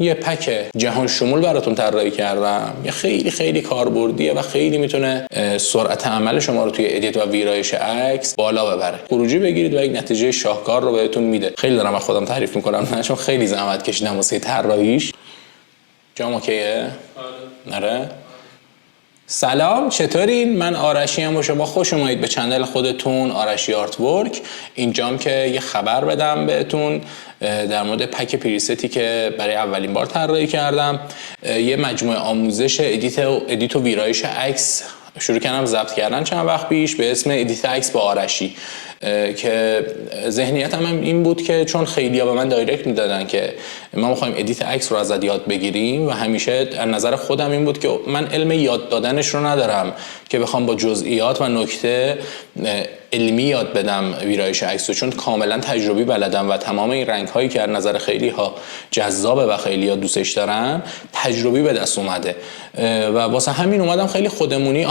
یه پک جهان شمول براتون طراحی کردم. یه خیلی کاربردیه و خیلی میتونه سرعت عمل شما رو توی ادیت و ویرایش عکس بالا ببره. خروجی بگیرید و یک نتیجه شاهکار رو بهتون میده. خیلی دارم از خودم تعریف میکنم نه چون خیلی زحمت کشیدم واسه طراحیش. جام اوکیه؟ آره. سلام، چطورین؟ من آرشی ام و شما خوش اومدید به چنل خودتون آرشی آرت ورک. اینجام که یه خبر بدم بهتون در مورد پک پریستی که برای اولین بار طراحی کردم. یه مجموعه آموزش ادیت و ویرایش عکس شروع کردم ضبط کردن چند وقت پیش به اسم ادیت عکس با آرشی، که ذهنیتم هم این بود که چون خیلی‌ها به من دایرکت میدادن که ما می‌خوایم ادیت عکس رو ازت یاد بگیریم و همیشه از نظر خودم این بود که من علم یاد دادنش رو ندارم که بخوام با جزئیات و نکته علمی یاد بدم ویرایش عکس رو، چون کاملا تجربی بلدم و تمام این رنگ‌هایی که از نظر خیلی‌ها جذابه و خیلی‌ها دوستش دارن تجربی به دست اومده و واسه همین اومدم خیلی خودمونی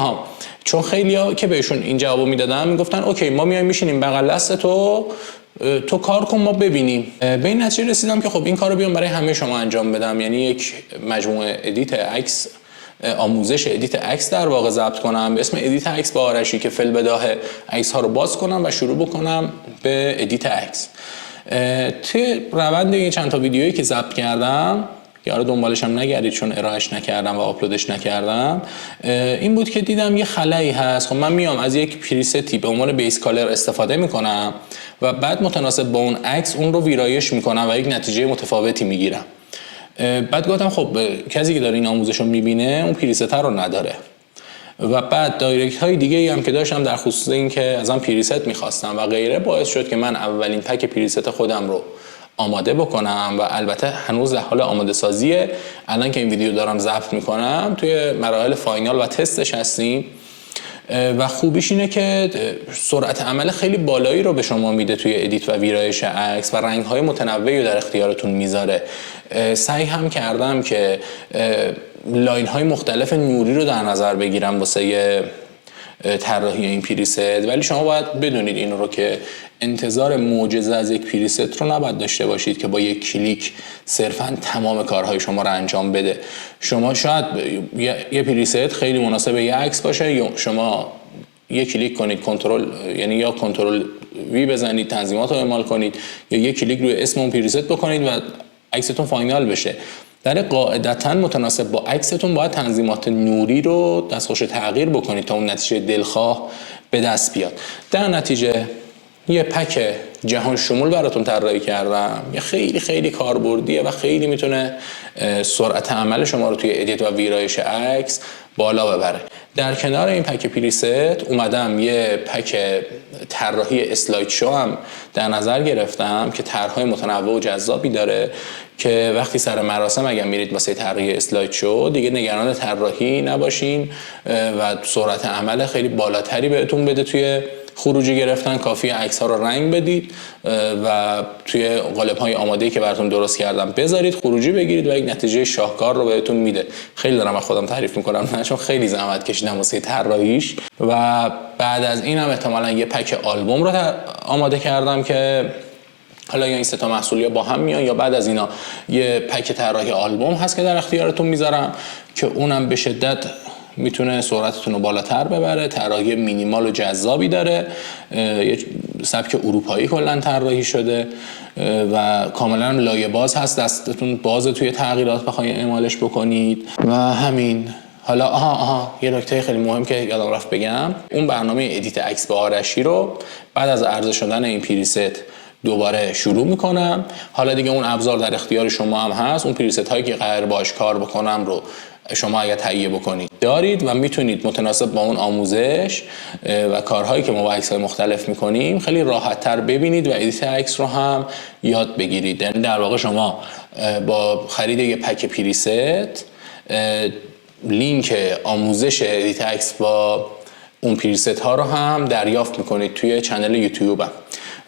چون خیلی‌ها که بهشون این جوابو میدادم میگفتن اوکی ما میایم میشینیم بغل دست تو کار کن ما ببینیم. به این نتیجه رسیدم که خب این کارو بیام برای همه شما انجام بدم، یعنی یک مجموعه ادیت عکس، آموزش ادیت عکس در واقع ضبط کنم به اسم ادیت عکس با آرشی که فی‌البداهه عکس ها رو باز کنم و شروع بکنم به ادیت عکس. توی روند این چند تا ویدیویی که ضبط کردم که آره دنبالش هم نگردید چون ارائهش نکردم و آپلودش نکردم، این بود که دیدم یه خلایی هست. خب من میام از یک پریستی به عنوان بیس کالر استفاده میکنم و بعد متناسب با اون عکس اون رو ویرایش میکنم و یک نتیجه متفاوتی میگیرم. بعد گفتم خب کسی که داره این آموزش رو میبینه اون پریست رو نداره و بعد دایرکت های دیگه ای هم که داشتم در خصوص این که ازم پریست میخواستم و غیره باعث شد که من اولین پک پریست خودم رو آماده بکنم و البته هنوز در حال آماده سازیه. الان که این ویدیو دارم ضبط میکنم توی مراحل فاینال و تستش هستیم و خوبیش اینه که سرعت عمل خیلی بالایی رو به شما میده توی ادیت و ویرایش عکس و رنگ‌های متنوعی رو در اختیارتون میذاره. سعی هم کردم که لاین‌های مختلف نوری رو در نظر بگیرم واسه طراحی این پریست، ولی شما باید بدونید این رو که انتظار معجزه از یک پریست رو نباید داشته باشید که با یک کلیک صرفاً تمام کارهای شما رو انجام بده. شما شاید یه پریست خیلی مناسب یه عکس باشه، یا شما یک کلیک کنید کنترل، یعنی یا کنترل وی بزنید تنظیمات رو اعمال کنید یا یک کلیک روی اسم اون پریست بکنید و عکستون فاینال بشه. در قاعدتاً متناسب با عکستون باید تنظیمات نوری رو دستخوش تغییر بکنید تا اون نتیجه دلخواه به دست بیاد. در نتیجه یه پک جهان شمول براتون طراحی کردم. یه خیلی کاربردیه و خیلی میتونه سرعت عمل شما رو توی ادیت و ویرایش عکس بالا ببره. در کنار این پک پریست اومدم یه پک طراحی اسلاید شو هم در نظر گرفتم که طرح‌های متنوع و جذابی داره که وقتی سر مراسم اگر میرید واسه طراحی اسلاید شو دیگه نگران طراحی نباشین و سرعت عمل خیلی بالاتری بهتون بده توی خروجی گرفتن. کافیه عکس ها رو رنگ بدید و توی قالب‌های آماده‌ای که براتون درست کردم بذارید، خروجی بگیرید و یک نتیجه شاهکار رو بهتون میده. خیلی دارم از خودم تعریف میکنم نه چون خیلی زحمت کشیدم واسه طراحیش و بعد از این هم احتمالاً یه پک آلبوم رو آماده کردم که حالا یا این سه تا محصول یا با هم میان یا بعد از اینا یه پک طراحی آلبوم هست که در اختیارتون میذارم که اونم به شدت میتونه سرعتتون رو بالاتر ببره. طراحی مینیمال و جذابی داره، یه سبک اروپایی کلا طراحی شده و کاملا لایه باز هست، دستتون باز توی تغییرات بخواید اعمالش بکنید و همین. حالا یه نکته خیلی مهم که یادم رفت بگم، اون برنامه ادیت عکس با آرشی رو بعد از عرضه شدن این پریست دوباره شروع میکنم. حالا دیگه اون ابزار در اختیار شما هم هست. اون پریست هایی که قرار باش کار بکنم رو شما اگر تهیه بکنید دارید و میتونید متناسب با اون آموزش و کارهایی که ما با عکس‌های مختلف میکنیم خیلی راحت تر ببینید و ادیت عکس رو هم یاد بگیرید. یعنی در واقع شما با خرید یه پک پریست لینک آموزش ادیت عکس با اون پریست ها رو هم دریافت میکنید توی چنل یوتیوبم.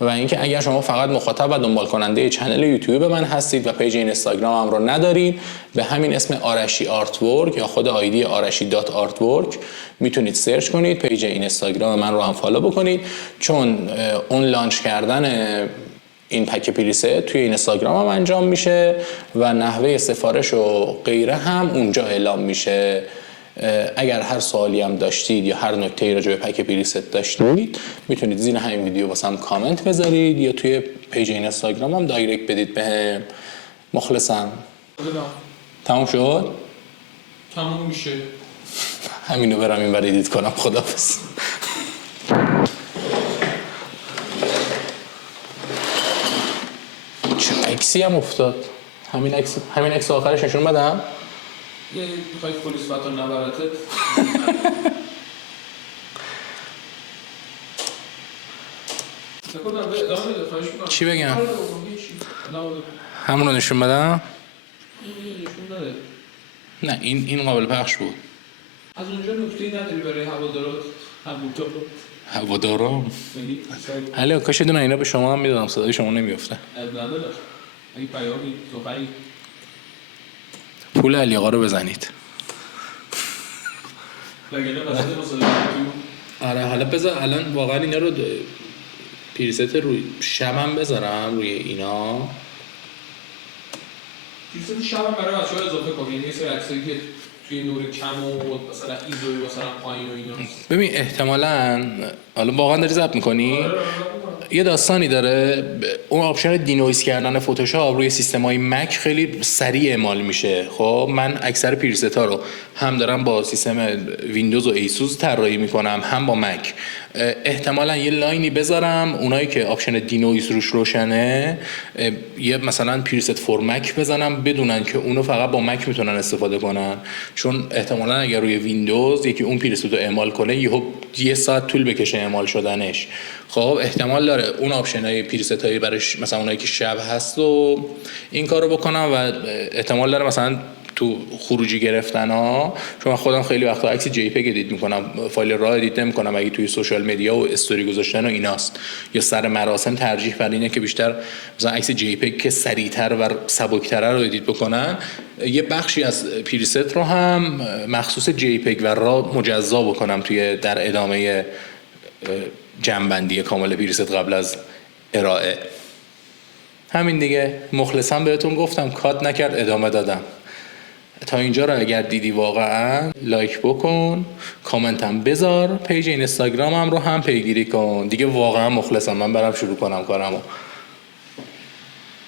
و اینکه اگر شما فقط مخاطب و دنبال کننده چنل یوتیوب من هستید و پیج اینستاگرام هم رو ندارید، به همین اسم آرشی آرت ورک یا خود آیدی arashi.artwork میتونید سرچ کنید، پیج اینستاگرام من رو هم فالو بکنید، چون اون لانچ کردن این پک پریست توی اینستاگرام هم انجام میشه و نحوه سفارش و غیره هم اونجا اعلام میشه. اگر هر سوالی هم داشتید یا هر نکته‌ای راجع به پک پریست داشتید میتونید زیر همین ویدیو واسم کامنت بذارید یا توی پیج اینستاگرام هم دایرکت بدید بهم. مخلصم. تموم شد؟ تموم میشه. همینو برم این ور ایدیت کنم. خداحافظ. چه عکسی هم افتاد. همین عکس آخرش نشون بدم. یه میخوای پلیس بطور نبرتت. چی بگم؟ همونو نشون بدم؟ نه این قابل پخش بود. از اونجا نکته‌ای نداری برای هوادارات؟ هوادارام؟ حالا کاش دونه اینا به شما هم میدادم، صدای شما نمیفته. نداره. اگه پیامی توقعی پول علی آقا رو بزنید. آره حالا بذار الان واقعا اینا رو پریست روی شبم بذارم روی اینا. پریست شبم برای بچه‌ها اضافه کنم، یعنی یه سری عکسایی که توی نور کم و مثلا ایزوی مثلا پایین و اینا. ببین احتمالاً حالا واقعا داری ضبط می‌کنی؟ یه داستانی داره. اون آپشن دینویس کردن فتوشاپ روی سیستم‌های مک خیلی سریع اعمال میشه. خب من اکثر پریست‌ها رو هم دارم با سیستم ویندوز و ایسوس طراحی میکنم هم با مک. احتمالاً یه لاینی بذارم اونایی که آپشن دینویس روش روشنه یه مثلا پریست فور مک بزنم بدونن که اونو فقط با مک میتونن استفاده کنن، چون احتمالاً اگر روی ویندوز یکی اون پریست رو اعمال کنه یه ساعت طول بکشه اعمال شدنش. خب احتمال داره اون آپشنای پریستایی برش مثلا اونایی که شب هست و این کارو بکنم و احتمال داره مثلا تو خروجی گرفتن ها، چون من خودم خیلی وقتا عکس جی پی ادیت میکنم، فایل را ادیت نمیکنم اگه توی سوشال مدیا و استوری گذاشتن و ایناست، یا سر مراسم ترجیح بر اینه که بیشتر مثلا عکس جی پی که سریعتر و سبکتر رو ادیت بکنن. یه بخشی از پریست رو هم مخصوص جی پی و را مجزا بکنم توی در ادامه جمع‌بندی کامل پریست قبل از ارائه. همین دیگه. مخلصم بهتون گفتم، کات نکرد ادامه دادم. تا اینجا رو اگر دیدی واقعا لایک بکن، کامنت هم بذار، پیج اینستاگرامم رو هم پیگیری کن دیگه. واقعا مخلصم. من برم شروع کنم کارمو.